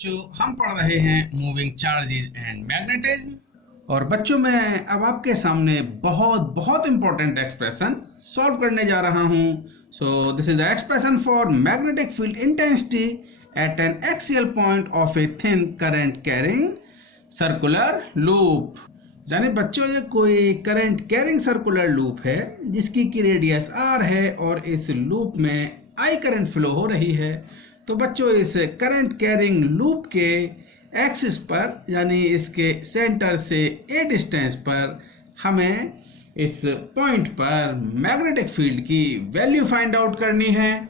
जो हम पढ़ रहे हैं मूविंग चार्जेस एंड मैग्नेटिज्म। और बच्चों मैं अब आपके सामने बहुत बहुत इंपॉर्टेंट एक्सप्रेशन सॉल्व करने जा रहा हूं। सो this is the expression for magnetic field intensity at N axial point of a thin current carrying circular loop. यानी बच्चों ये कोई करंट कैरिंग सर्कुलर लूप है जिसकी की रेडियस r है और इस लूप में I करंट फ्लो हो रही है। तो बच्चों इस करंट कैरिंग लूप के एक्सिस पर यानी इसके सेंटर से a डिस्टेंस पर हमें इस पॉइंट पर मैग्नेटिक फील्ड की वैल्यू फाइंड आउट करनी है।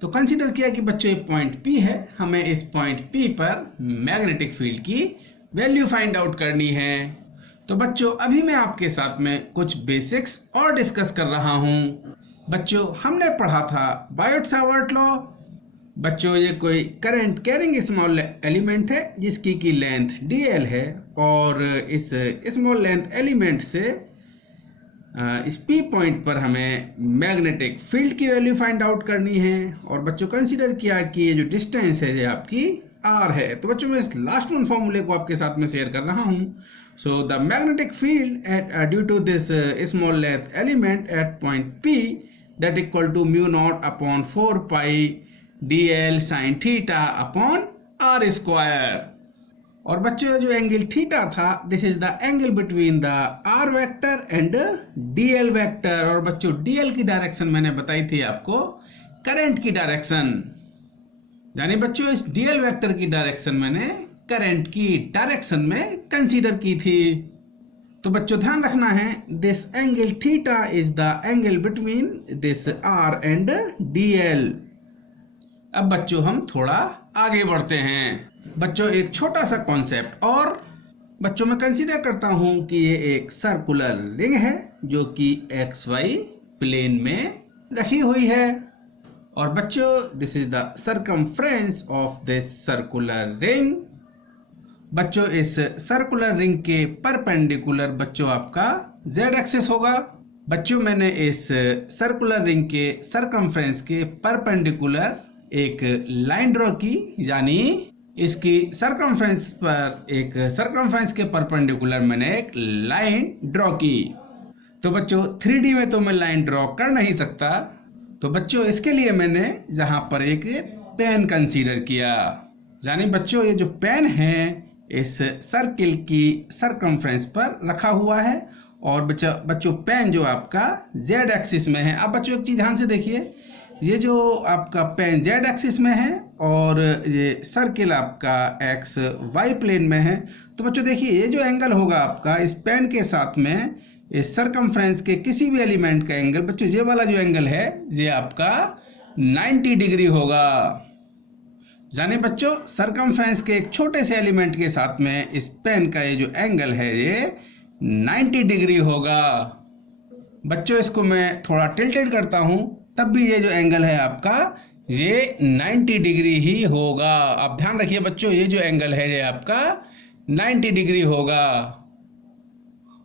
तो कंसीडर किया कि बच्चों ये पॉइंट P है, हमें इस पॉइंट P पर मैग्नेटिक फील्ड की वैल्यू फाइंड आउट करनी है। तो बच्चों अभी मैं आपके साथ में कुछ बेसिक्स और डिस्कस कर रहा हूँ। बच्चों हमने पढ़ा था बायोट-सावर्ट लॉ। बच्चों ये कोई करंट कैरिंग स्मॉल एलिमेंट है जिसकी की लेंथ dl है और इस स्मॉल लेंथ एलिमेंट से इस P पॉइंट पर हमें मैग्नेटिक फील्ड की वैल्यू फाइंड आउट करनी है। और बच्चों कंसीडर किया कि ये जो डिस्टेंस है ये आपकी r है। तो बच्चों मैं इस लास्ट वन फॉर्मूले को आपके साथ में शेयर कर रहा हूँ। So the magnetic field at due to this small length element at point P that equal to mu naught upon 4 pi dl sin theta upon r square। और बच्चों जो एंगल थीटा था this is the angle between the r vector and dl vector. और बच्चों dl की direction मैंने बताई थी आपको करंट की डायरेक्शन, यानी बच्चों इस dl वेक्टर की डायरेक्शन मैंने करंट की डायरेक्शन में कंसीडर की थी। तो बच्चों ध्यान रखना है this angle theta is the angle between this r and dl। अब बच्चों हम थोड़ा आगे बढ़ते हैं। बच्चों एक छोटा सा कॉन्सेप्ट और बच्चों मैं कंसीडर करता हूं कि ये एक सर्कुलर रिंग है जो कि xy प्लेन में रखी हुई है। और बच्चों this is the circumference of this circular ring. बच्चों इस सर्कुलर रिंग के परपेंडिकुलर बच्चों आपका z एक्सिस होगा। बच्चों मैंने इस सर्कुलर रिंग के सर्कमफ्रेंस के परपेंडिकुलर एक लाइन ड्रॉ की, यानी इसकी सर्कमफ्रेंस पर एक सर्कमफ्रेंस के परपेंडिकुलर मैंने एक लाइन ड्रॉ की। तो बच्चों 3D में तो मैं लाइन ड्रॉ कर नहीं सकता, तो बच्चों इसके लिए मैंने जहां पर एक पेन कंसीडर किया, यानी बच्चों ये जो पेन है इस सर्किल की सर्कमफ्रेंस पर रखा हुआ है। और बच्चों पेन जो आपका z एक्सिस में है। अब बच्चों एक चीज ध्यान से देखिए, ये जो आपका पेन z एक्सिस में है और ये सर्किल आपका एक्स वाई प्लेन में है। तो बच्चों देखिए ये जो एंगल होगा आपका इस पेन के साथ में इस सर्कमफ्रेंस के किसी भी एलिमेंट का एंगल, बच्चों ये वाला जो एंगल है ये आपका 90 डिग्री होगा। जाने बच्चों सर्कमफ्रेंस के एक छोटे से एलिमेंट के साथ में इस पेन का ये जो एंगल है ये 90 डिग्री होगा। बच्चों इसको मैं थोड़ा टिल्टेड करता हूं तब भी ये जो एंगल है आपका ये 90 डिग्री ही होगा। आप ध्यान रखिए बच्चों ये जो एंगल है ये आपका 90 डिग्री होगा।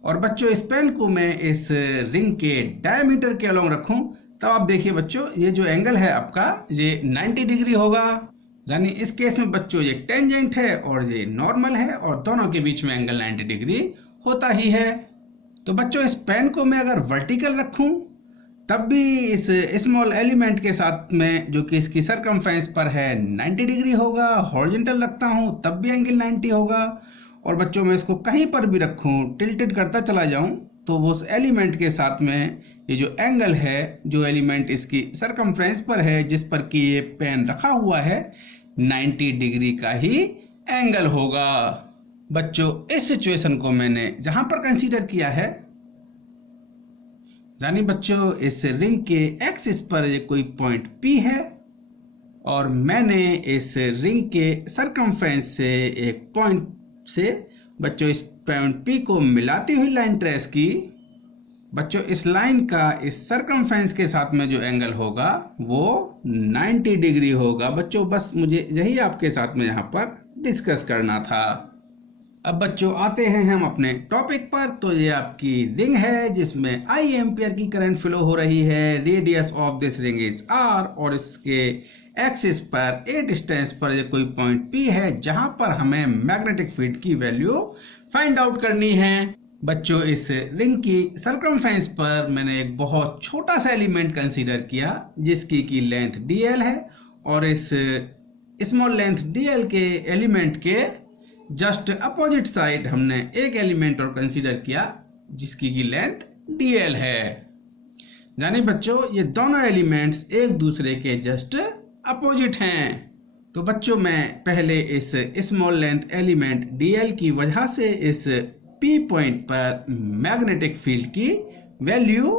और बच्चों इस पेन को मैं इस रिंग के डायमीटर के अलोंग रखूं तब आप देखिए बच्चों ये जो एंगल है आपका ये 90 डिग्री होगा। यानी इस केस में बच्चों ये टेंजेंट है और ये नॉर्मल है और दोनों के बीच में एंगल 90 डिग्री होता ही है। तो बच्चों इस पेन को मैं अगर वर्टिकल रखूं तब भी इस स्मॉल एलिमेंट के साथ में जो कि इसकी सर्कमफ्रेंस पर है 90 डिग्री होगा। हॉरिजॉन्टल रखता हूं तब भी एंगल 90 होगा। और बच्चों मैं इसको कहीं पर भी रखूं टिल्टेड करता चला जाऊं तो वो उस एलिमेंट के साथ में ये जो एंगल है जो एलिमेंट इसकी सर्कमफ्रेंस पर है जिस पर कि ये पेन रखा हुआ है 90 डिग्री का ही एंगल होगा। बच्चों इस सिचुएशन को मैंने जहां पर कंसीडर किया है, यानी बच्चों इस रिंग के एक्सिस पर ये कोई पॉइंट P है और मैंने इस रिंग के सर्कमफ्रेंस से एक पॉइंट से बच्चों इस पॉइंट P को मिलाती हुई लाइन ट्रेस की। बच्चों इस लाइन का इस सर्कमफ्रेंस के साथ में जो एंगल होगा वो 90 डिग्री होगा। बच्चों बस मुझे यही आपके साथ में यहाँ पर डिस्कस करना था। अब बच्चों आते हैं हम अपने टॉपिक पर। तो ये आपकी रिंग है जिसमें आई एम्पियर की करंट फ्लो हो रही है। Radius of this ring is R और इसके एक्सिस पर ए डिस्टेंस पर ये कोई पॉइंट पी है जहां पर हमें मैग्नेटिक फील्ड की वैल्यू फाइंड आउट करनी है। बच्चों इस रिंग की सर्कमफ्रेंस पर मैंने एक बहुत छोटा सा एलिमेंट कंसीडर किया जिसकी की लेंथ dl है और इस स्मॉल लेंथ dl के एलिमेंट के जस्ट अपोजिट साइड हमने एक एलिमेंट और कंसीडर किया जिसकी की लेंथ dl है। यानी बच्चों ये दोनों एलिमेंट्स एक दूसरे के जस्ट अपोजिट हैं। तो बच्चों मैं पहले इस स्मॉल लेंथ एलिमेंट dl की वजह से इस P पॉइंट पर मैग्नेटिक फील्ड की वैल्यू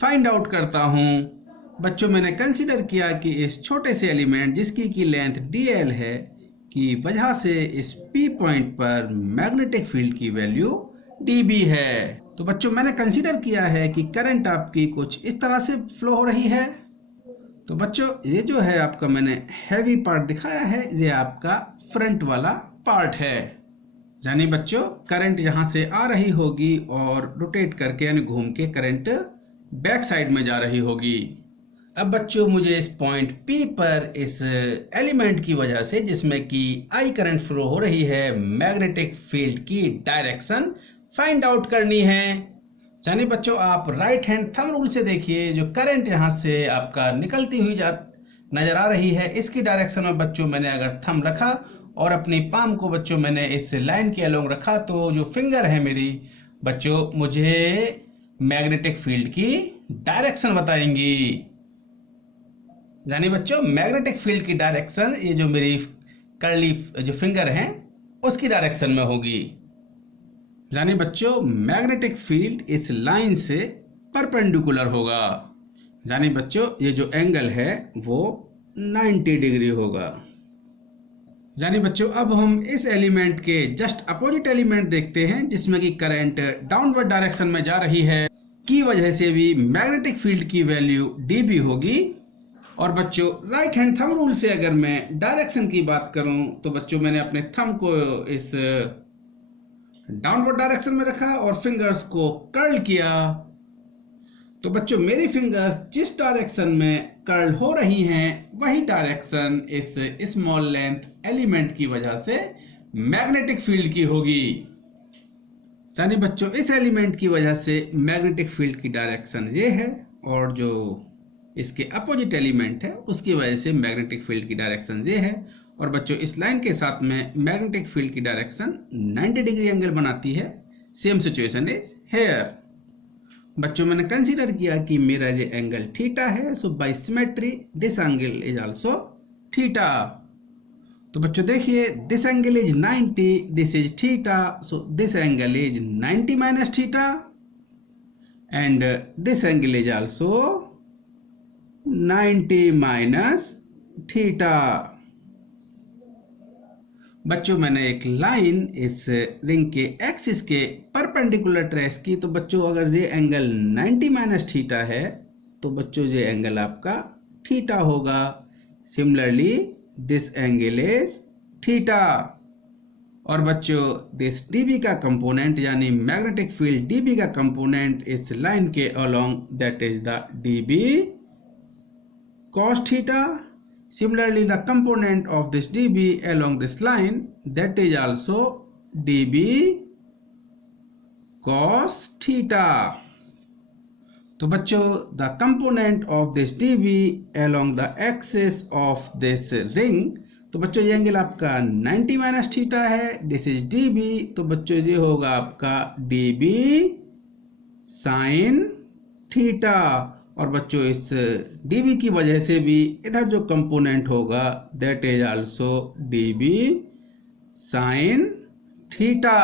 फाइंड आउट करता हूं। बच्चों मैंने कंसीडर किया कि इस छोटे से एलिमेंट जिसकी की लेंथ dl है की वजह से इस P पॉइंट पर मैग्नेटिक फील्ड की वैल्यू dB है। तो बच्चों मैंने कंसीडर किया है कि करंट आपकी कुछ इस तरह से फ्लो हो रही है। तो बच्चों ये जो है आपका मैंने हैवी पार्ट दिखाया है ये आपका फ्रंट वाला पार्ट है। यानी बच्चों करंट यहाँ से आ रही होगी और रोटेट करके यानी घूम के करंट बैक साइड में जा रही होगी। अब बच्चों मुझे इस पॉइंट P पर इस एलिमेंट की वजह से जिसमें कि I करंट फ्लो हो रही है मैग्नेटिक फील्ड की डायरेक्शन फाइंड आउट करनी है। यानी बच्चों आप राइट हैंड थंब रूल से देखिए जो करंट यहाँ से आपका निकलती हुई नजर आ रही है इसकी डायरेक्शन में बच्चों मैंने अगर थंब रखा और अपनी पाम को बच्चों मैंने इस लाइन के अलोंग रखा तो जो फिंगर है मेरी बच्चों मुझे मैग्नेटिक फील्ड की डायरेक्शन बताएंगी। यानी बच्चों मैग्नेटिक फील्ड की डायरेक्शन ये जो मेरी कर्ली जो फिंगर है उसकी डायरेक्शन में होगी। यानी बच्चों मैग्नेटिक फील्ड इस लाइन से परपेंडिकुलर होगा। यानी बच्चों ये जो एंगल है वो 90 डिग्री होगा। यानी बच्चों अब हम इस एलिमेंट के जस्ट अपोजिट एलिमेंट देखते हैं जिसमें कि करंट डाउनवर्ड डायरेक्शन में जा रही है की वजह से भी मैग्नेटिक फील्ड की वैल्यू dB होगी। और बच्चों राइट हैंड थंब रूल से अगर मैं डायरेक्शन की बात करूं तो बच्चों मैंने अपने थंब को इस डाउनवर्ड डायरेक्शन में रखा और फिंगर्स को कर्ल किया। तो बच्चों मेरी फिंगर्स जिस डायरेक्शन में कर्ल हो रही हैं वही डायरेक्शन इस स्मॉल लेंथ एलिमेंट की वजह से मैग्नेटिक फील्ड की होगी। यानी बच्चों इस एलिमेंट की वजह से मैग्नेटिक फील्ड की डायरेक्शन ये है और जो इसके अपोजिट एलिमेंट है उसकी वजह से मैग्नेटिक फील्ड की डायरेक्शन ये है। और बच्चों इस लाइन के साथ में मैग्नेटिक फील्ड की डायरेक्शन 90 डिग्री एंगल बनाती है। Same situation is here. बच्चों मैंने कंसीडर किया कि मेरा ये एंगल थीटा है so by symmetry this angle is also theta. तो बच्चों देखिए this angle is 90 this is theta so this angle is 90 minus theta and this angle is also 90 minus theta. बच्चों मैंने एक लाइन इस रिंग के axis के परपेंडिकुलर ट्रेस की। तो बच्चों अगर ये एंगल 90 माइनस थीटा है तो बच्चों ये एंगल आपका थीटा होगा। Similarly this angle is theta. और बच्चों दिस dB का कंपोनेंट यानी मैग्नेटिक फील्ड dB का कंपोनेंट इस लाइन के along that is the dB cos theta. Similarly, the component of this dB along this line that is also dB cos theta. तो बच्चों the component of this dB along the axis of this ring तो बच्चों ये angle आपका 90 minus theta है। This is dB तो बच्चों ये होगा आपका dB sin थीटा। और बच्चों इस dB की वजह से भी इधर जो कंपोनेंट होगा that is also dB sin theta.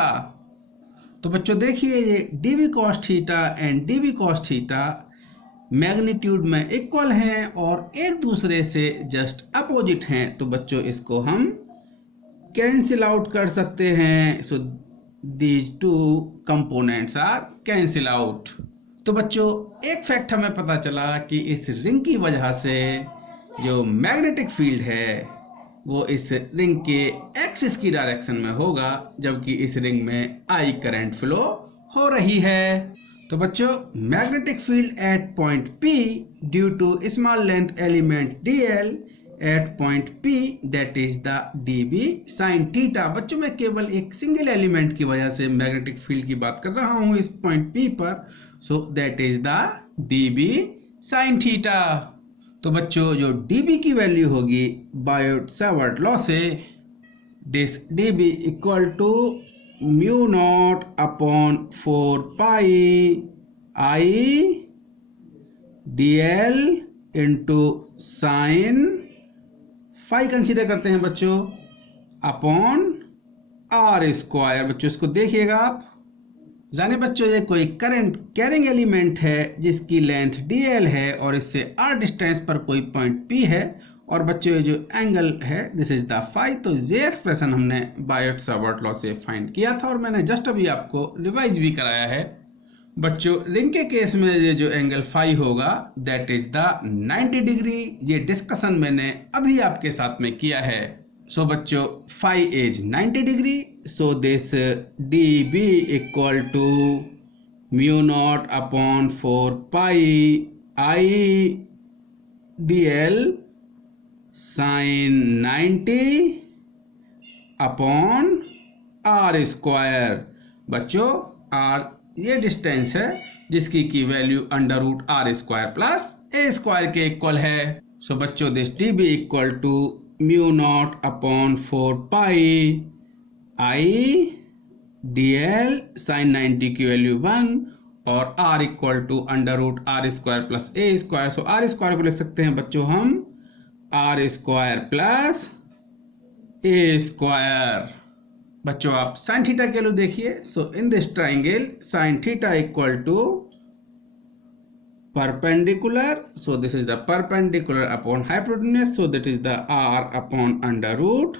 तो बच्चों देखिए ये dB cos theta and dB cos theta magnitude में इक्वल हैं और एक दूसरे से जस्ट अपोजिट हैं। तो बच्चों इसको हम कैंसिल आउट कर सकते हैं। So these two components are cancel out. तो बच्चों एक फैक्ट हमें पता चला कि इस रिंग की वजह से जो मैग्नेटिक फील्ड है वो इस रिंग के एक्सिस की डायरेक्शन में होगा, जबकि इस रिंग में I करंट फ्लो हो रही है। तो बच्चों, magnetic field at point P due to small length element dl at point P that is the dB sin theta. बच्चों, मैं केवल एक सिंगल एलिमेंट की वजह से मैग्नेटिक फील्ड की बात कर रहा हूं इस पॉइंट P पर, so that is the dB sin theta. तो बच्चों, जो dB की वैल्यू होगी बायोट-सावर्ट लॉ से, this dB equal to mu not upon 4 pi I dl into sine phi consider करते हैं बच्चों, अपॉन R स्क्वायर। बच्चों, इसको देखिएगा आप। जाने बच्चों, ये कोई करंट कैरिंग एलिमेंट है जिसकी लेंथ dl है और इससे r डिस्टेंस पर कोई पॉइंट P है, और बच्चों ये जो एंगल है दिस इज द फाई। तो ये एक्सप्रेशन हमने बायोट-सावर्ट लॉ से फाइंड किया था और मैंने जस्ट अभी आपको रिवाइज भी कराया है। बच्चों, रिंग के केस में ये जो एंगल फाई होगा दैट इज द 90 डिग्री। ये डिस्कशन मैंने अभी आपके साथ में किया है। सो बच्चों, phi is 90 degree, so this dB equal to mu not upon 4 pi I dl sine 90 upon R square. बच्चों, R ये डिस्टेंस है जिसकी की value under root R square plus A square के इक्वल है। सो बच्चों, this dB equal to mu not upon 4 pi I dl sine 90 की वैल्यू 1 और R equal to under root R square plus A square. So R square को लिख सकते हैं बच्चों हम R square plus A square. बच्चों, आप साइन थीटा के लिए देखिए। So in this triangle sine theta equal to perpendicular, so this is the perpendicular upon hypotenuse, so that is the R upon under root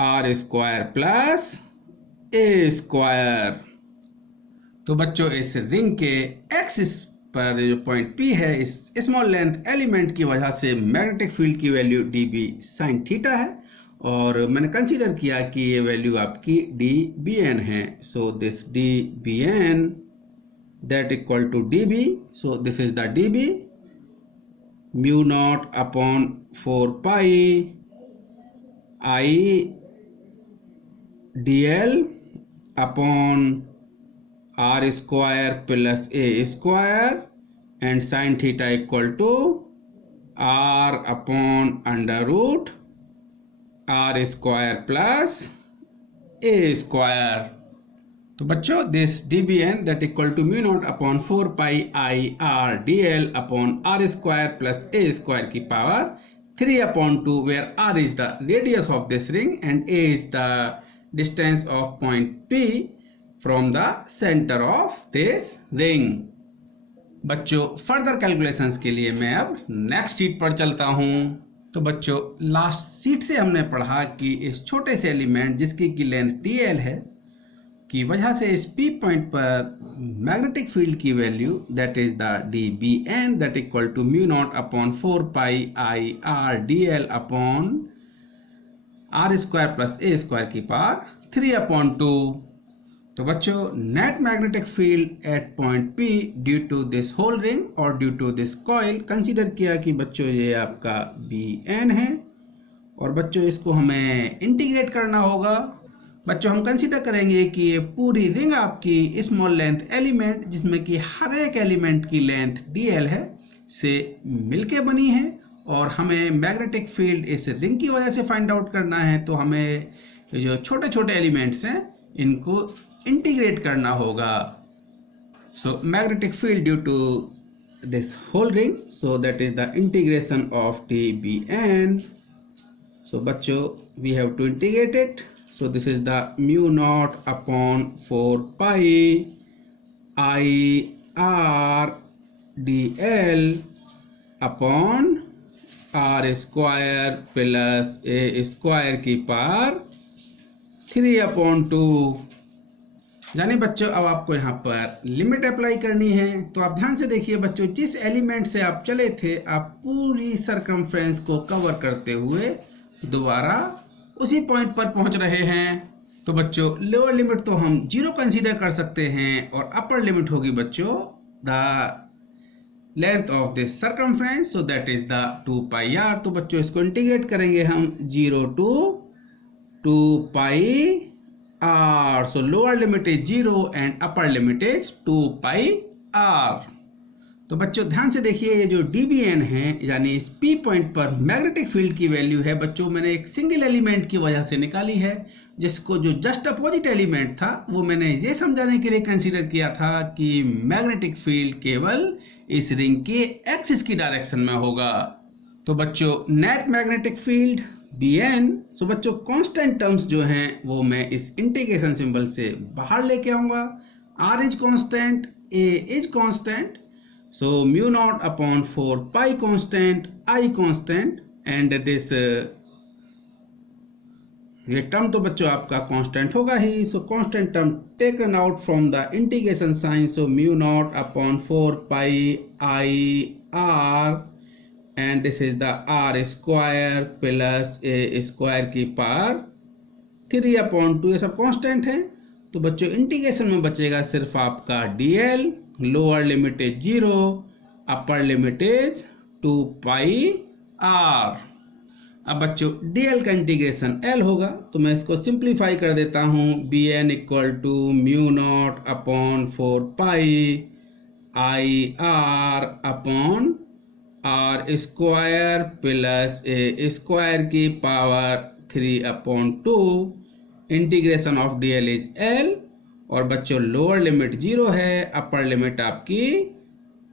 R square plus A square. तो बच्चों, इस ring के axis पर जो point P है, इस small length element की वजह से मैग्नेटिक फील्ड की वैल्यू dB sin थीटा है और मैंने कंसीडर किया कि ये वैल्यू आपकी dBn है। So this dBn that equal to dB, so this is the dB mu not upon 4 pi I dl upon R square plus A square and sine theta equal to R upon under root R square plus A square. तो बच्चों, this dBn that equal to mu not upon 4 pi I R dl upon R square plus A square की power 3 upon 2, where R is the radius of this ring and A is the distance of point P from the center of this ring। बच्चों, further calculations के लिए मैं अब next sheet पर चलता हूं। तो बच्चों, लास्ट शीट से हमने पढ़ा कि इस छोटे से एलिमेंट जिसकी की लेंथ dl है की वजह से इस P पॉइंट पर मैग्नेटिक फील्ड की value that is the dBn that equal to mu not upon 4 pi I R dl upon R square plus A square की पावर 3 अपॉन 2। तो बच्चों, net magnetic field at point P due to this whole ring और due to this coil consider किया कि बच्चों ये आपका Bn है और बच्चों इसको हमें इंटीग्रेट करना होगा। बच्चों, हम कंसीडर करेंगे कि ये पूरी रिंग आपकी स्मॉल लेंथ एलिमेंट जिसमें कि हर एक एलिमेंट की लेंथ dl है से मिलके बनी है और हमें मैग्नेटिक फील्ड इस रिंग की वजह से फाइंड आउट करना है। तो हमें जो छोटे छोटे एलिमेंट्स हैं इनको इंटीग्रेट करना होगा। So magnetic field due to this whole ring, so that is the integration of dBn। So बच्चों, we have to integrate it. So this is the mu naught upon 4 pi I R dl upon R square plus A square की power 3 upon 2। जानिए बच्चों, अब आपको यहाँ पर limit apply करनी है। तो आप ध्यान से देखिए बच्चों, जिस एलिमेंट से आप चले थे आप पूरी सरकमफ्रेंस को कवर करते हुए दोबारा उसी पॉइंट पर पहुंच रहे हैं। तो बच्चों लोअर लिमिट तो हम 0 कंसीडर कर सकते हैं और अपर लिमिट होगी बच्चों the length of this circumference, so that is the 2 pi R. तो बच्चों इसको इंटीग्रेट करेंगे हम 0 to 2 pi are. So lower limit is 0 and upper limit is 2 pi R. तो बच्चों ध्यान से देखिए, ये जो dBn है यानी इस P पॉइंट पर मैग्नेटिक फील्ड की वैल्यू है बच्चों, मैंने एक सिंगल एलिमेंट की वजह से निकाली है, जिसको जो जस्ट अपोजिट एलिमेंट था वो मैंने ये समझाने के लिए कंसीडर किया था कि मैग्नेटिक फील्ड केवल इस रिंग के एक्सिस की डायरेक्शन में होगा। तो बच्चों नेट मैग्नेटिक फील्ड Bn, सो बच्चों कांस्टेंट टर्म्स जो हैं वो मैं इस इंटीग्रेशन सिंबल से बाहर लेके आऊंगा। R is constant, A is constant, so mu naught upon 4 pi constant, I constant, and this ये टर्म तो बच्चों आपका कांस्टेंट होगा ही। So constant term taken out from the integration sign, so mu naught upon 4 pi I r, and this is the r square plus a square की power 3 upon 2, ये सब constant है। तो बच्चों इंटीग्रेशन में बचेगा सिर्फ आपका dl, lower limit is 0, upper limit is 2 pi r। अब बच्चों dl का इंटीग्रेशन l होगा, तो मैं इसको सिंप्लीफाई कर देता हूं। bn equal to mu not upon 4 pi I r upon are square plus A square की power 3 upon 2, integration of dl is l। और बच्चों लोअर लिमिट 0 है, अपर लिमिट आपकी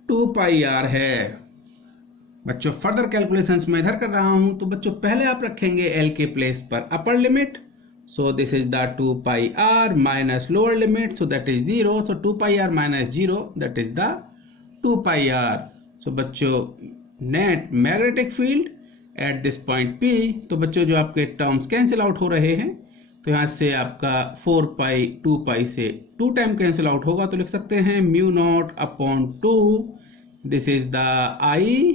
2 पाई आर है। बच्चों फर्दर कैलकुलेशंस मैं इधर कर रहा हूं, तो बच्चों पहले आप रखेंगे l के प्लेस पर upper limit, so this is the 2 pi r minus lower limit, so that is 0, so 2 pi r minus 0 that is the 2 pi are. So बच्चों net magnetic field at this point P, तो बच्चों जो आपके terms cancel out हो रहे हैं, तो यहाँ से आपका 4 पाई 2 पाई से 2 टाइम कैंसिल आउट होगा, तो लिख सकते हैं mu not upon 2, this is the I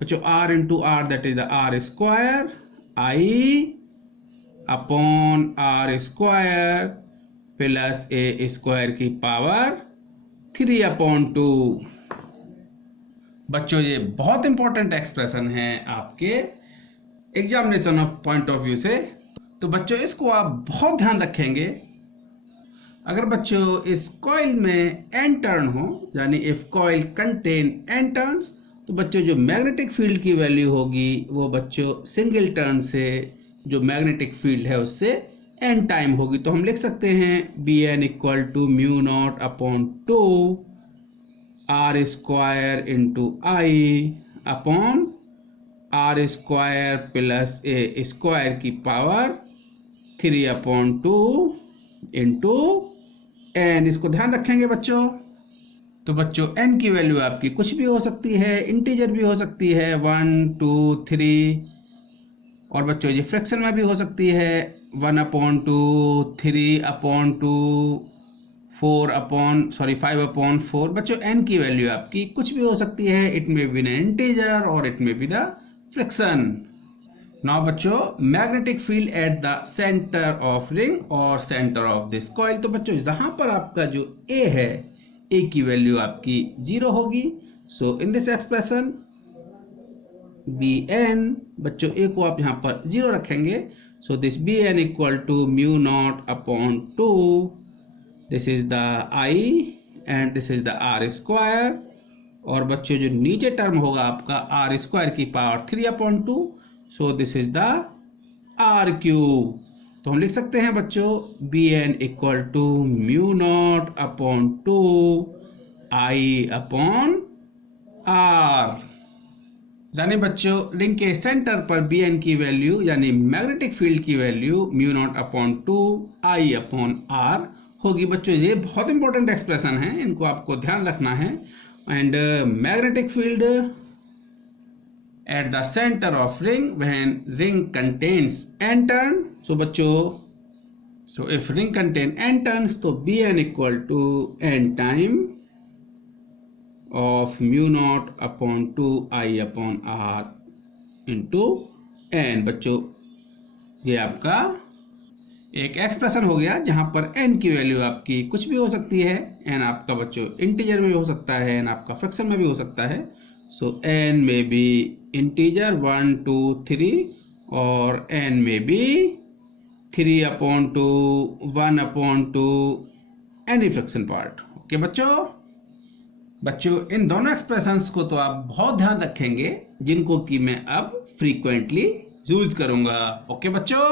बच्चों r into R, that is the R square, I upon are square plus A square की पावर 3 अपॉन 2। बच्चों ये बहुत इंपॉर्टेंट एक्सप्रेशन है आपके examination of point of view से, तो बच्चों इसको आप बहुत ध्यान रखेंगे। अगर बच्चों इस कॉइल में n टर्न हो, यानी if coil contain n turns, तो बच्चों जो मैग्नेटिक फील्ड की वैल्यू होगी वो बच्चों सिंगल टर्न से जो मैग्नेटिक फील्ड है उससे n टाइम होगी। तो हम लिख सकते हैं Bn equal to mu not upon 2 R square into I upon are square plus A square की पावर 3 अपॉन 2 इंटू एन। इसको ध्यान रखेंगे बच्चों। तो बच्चों एन की वैल्यू आपकी कुछ भी हो सकती है, इंटीजर भी हो सकती है 1 2 3, और बच्चों ये फ्रैक्शन में भी हो सकती है 1 अपॉन 2 3 अपॉन 2 5 अपॉन 4। बच्चों n की वैल्यू आपकी कुछ भी हो सकती है, it may be an integer और it may be the fraction. Now बच्चों magnetic field at the centre of ring और सेंटर ऑफ दिस कॉइल, तो बच्चों जहां पर आपका जो a है, a की वैल्यू आपकी 0 होगी। So in this expression Bn, बच्चों a को आप यहां पर 0 रखेंगे, so this Bn equal to mu not upon 2, this is the I and this is the R square, और बच्चों जो नीचे टर्म होगा आपका आर स्क्वायर की power 3 upon 2, so this is the R cube. तो हम लिख सकते हैं बच्चों Bn equal to mu not upon 2 I upon R. यानी बच्चों रिंग के सेंटर पर Bn की वैल्यू यानी मैग्नेटिक फील्ड की value mu not upon 2 I upon R होगी। बच्चों ये बहुत इंपॉर्टेंट एक्सप्रेशन है, इनको आपको ध्यान रखना है। And magnetic field at the centre of ring when ring contains n turn, so बच्चों so if ring contain n turns, तो Bn equal to n time of mu not upon 2 I upon r into n बच्चों, ये आपका एक expression हो गया जहां पर n की वैल्यू आपकी कुछ भी हो सकती है। n आपका बच्चों इंटीजर में भी हो सकता है, n आपका फ्रैक्शन में भी हो सकता है। सो n में भी इंटीजर 1 2 3 और n में भी 3/2 1/2 एनी फ्रैक्शन पार्ट। ओके बच्चों इन दोनों एक्सप्रेशंस को तो आप बहुत ध्यान रखेंगे, जिनको कि मैं अब फ्रीक्वेंटली यूज करूंगा। ओके बच्चों।